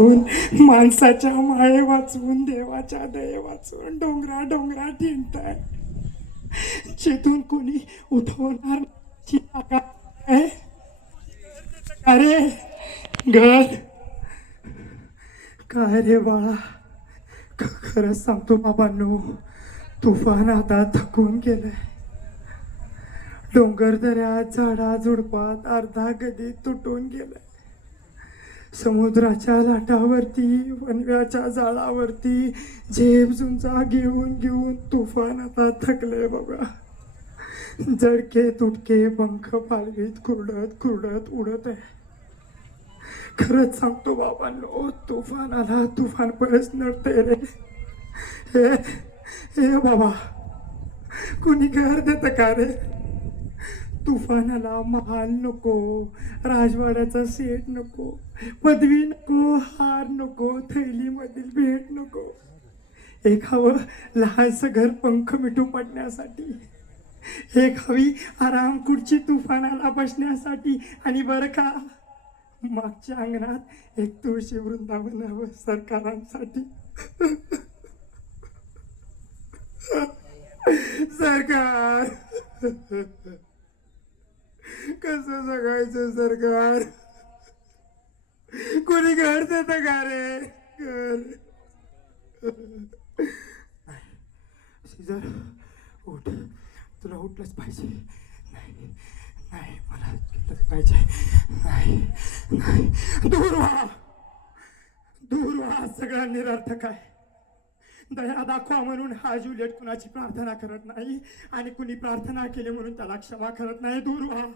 माणसाच्या माये वाचून देवाच्या दये वाचून डोंगरा डोंगरा थिंडताय. जिथून कोणी उठवणार ची ताकद आहे. अरे घर काय रे बाळा, खरंच सांगतो बाबांनो, तुफान आता थकून गेलंय. डोंगर दऱ्यात झाडा झुडपात अर्धा गदी तुटून गेलाय. समुद्राच्या लाटावरती वनव्याच्या जाळावरती झेप झुंजा घेऊन घेऊन तुफान आता थकले बघा. जडके तुटके पंख पालवीत कुरडत कुरडत उडत आहे. खरंच सांगतो बाबांनो, तुफान आला, तुफान परत नडते रे. हे हे बाबा, कुणी घर देतं का रे? तुफानाला महाल नको, राजवाड्याचा सेट नको, पदवी नको, हार नको, थैलीमधील भेट नको. एखावं लहानसं घर पंख मिटून पडण्यासाठी, एक हवी आराम खुर्ची तुफानाला बसण्यासाठी. आणि बरं का, मागच्या अंगणात एक तुळशी वृंदावन हवं सरकारांसाठी. सरकार कसं जगायचं सरकार? कोणी घर देत का रे? घर सीझर उठ, तुला उठलंच पाहिजे. नाही नाही, मला उठलंच पाहिजे. नाही नाही, दूर व्हा, दूर व्हा. सगळा निरर्थक आहे. दया दाखवा म्हणून हा ज्युलियट कुणाची प्रार्थना करत नाही, आणि कुणी प्रार्थना केली म्हणून त्याला क्षमा करत नाही. दूर व्हा.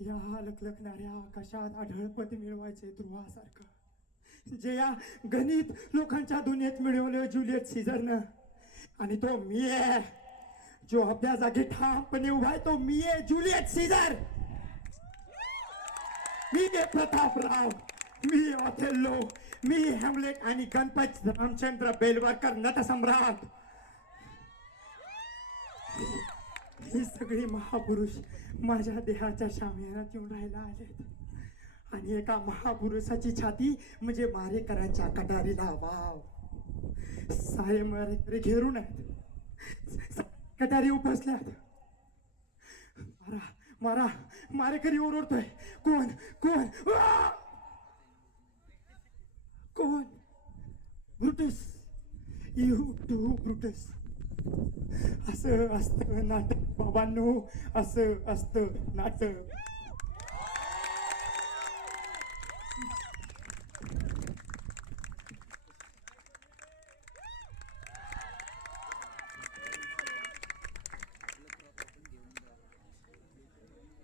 या लखलखणाऱ्या आकाशात आढळपद मिळवायचे ध्रुवासारखं, जे या गणित लोकांच्या दुनियेत मिळवलं ज्युलियट सीझरनं. आणि तो मी आहे, जो आपल्या जागी ठामपणे उभा आहे. तो मी आहे, ज्युलियट सीझर. मी आहे प्रतापराव, मी ऑथेल्लो, मी हॅमलेट आणि गणपत रामचंद्र बेलवरकर नटसम्राट. ही सगळी महापुरुष माझ्या देहाच्या शामियानात येऊन राहायला आलेत. आणि एका महापुरुषाची छाती म्हणजे मारेकरांच्या कटारीला वाव. सारे मारेकरी घेरून आहेत, कटारी उपसल्यात. मारा मारा, मारेकरी ओरडतोय. कोण कोण कोण? Brutus, you too Brutus. असं असतं नाटक बाबांनो, असं असतं नाटक.